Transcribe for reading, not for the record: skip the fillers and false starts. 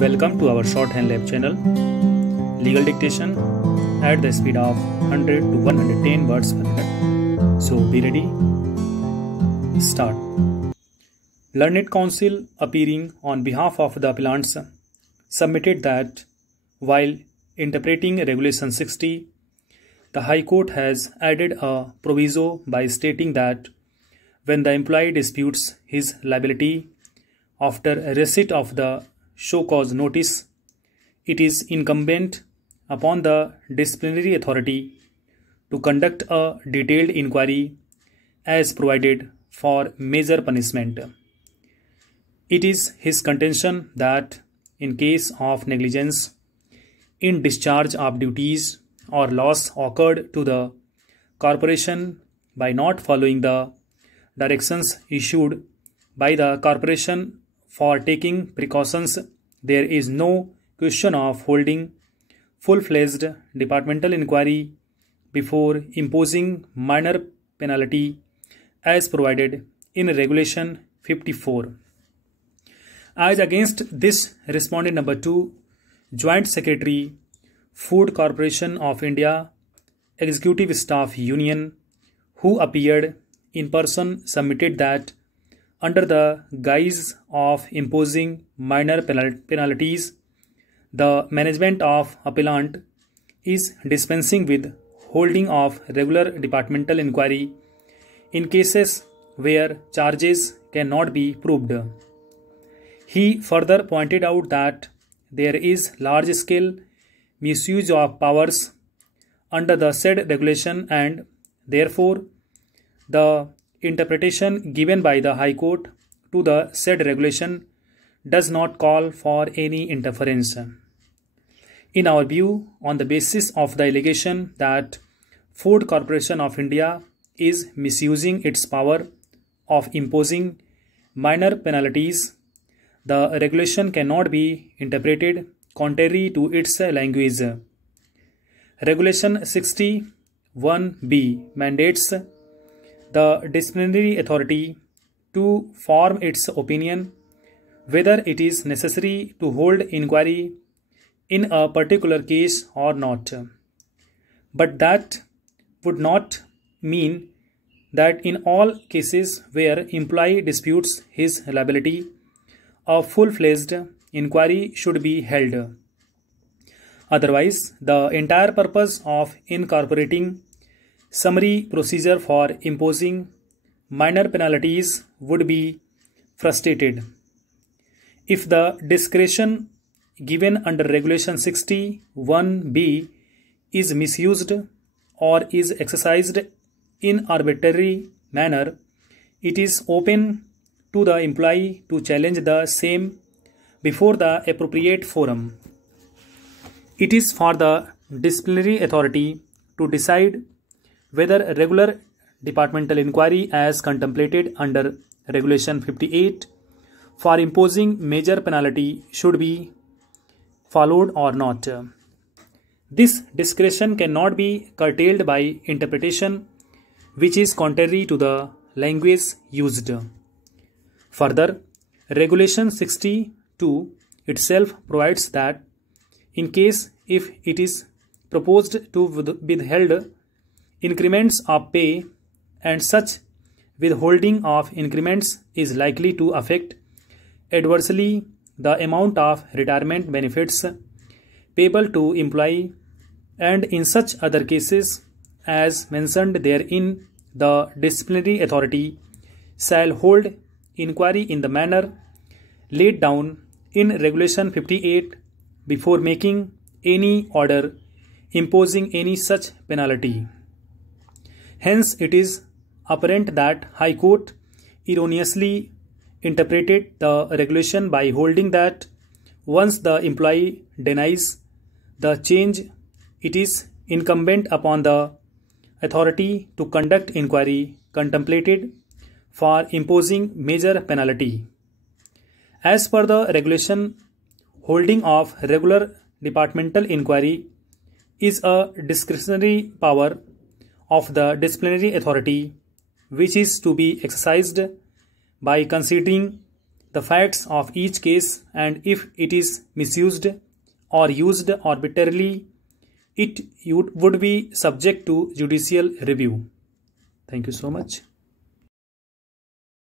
Welcome to our Shorthand Lab channel, Legal Dictation at the speed of 100 to 110 words per minute. So be ready. Start. Learned Counsel, appearing on behalf of the appellants, submitted that while interpreting Regulation 60, the High Court has added a proviso by stating that when the employee disputes his liability after receipt of the show cause notice, it is incumbent upon the disciplinary authority to conduct a detailed inquiry as provided for major punishment. It is his contention that in case of negligence in discharge of duties or loss occurred to the corporation by not following the directions issued by the corporation for taking precautions, there is no question of holding full-fledged departmental inquiry before imposing minor penalty as provided in Regulation 54. As against this, respondent number 2, Joint Secretary, Food Corporation of India, Executive Staff Union, who appeared in person, submitted that under the guise of imposing minor penalties, the management of appellant is dispensing with holding of regular departmental inquiry in cases where charges cannot be proved. He further pointed out that there is large-scale misuse of powers under the said regulation and therefore the interpretation given by the High Court to the said regulation does not call for any interference. In our view, on the basis of the allegation that Food Corporation of India is misusing its power of imposing minor penalties, the regulation cannot be interpreted contrary to its language. Regulation 61B mandates the disciplinary authority to form its opinion whether it is necessary to hold inquiry in a particular case or not. But that would not mean that in all cases where employee disputes his liability, a full-fledged inquiry should be held. Otherwise, the entire purpose of incorporating summary procedure for imposing minor penalties would be frustrated. If the discretion given under Regulation 61B is misused or is exercised in arbitrary manner, it is open to the employee to challenge the same before the appropriate forum. It is for the disciplinary authority to decide whether regular departmental inquiry as contemplated under Regulation 58 for imposing major penalty should be followed or not. This discretion cannot be curtailed by interpretation which is contrary to the language used. Further, Regulation 62 itself provides that in case if it is proposed to withheld increments of pay and such withholding of increments is likely to affect adversely the amount of retirement benefits payable to employee, and in such other cases as mentioned therein, the disciplinary authority shall hold inquiry in the manner laid down in Regulation 58 before making any order imposing any such penalty. Hence, it is apparent that High Court erroneously interpreted the regulation by holding that once the employee denies the change, it is incumbent upon the authority to conduct inquiry contemplated for imposing major penalty. As per the regulation, holding of regular departmental inquiry is a discretionary power of the disciplinary authority which is to be exercised by considering the facts of each case, and if it is misused or used arbitrarily, it would be subject to judicial review. Thank you so much.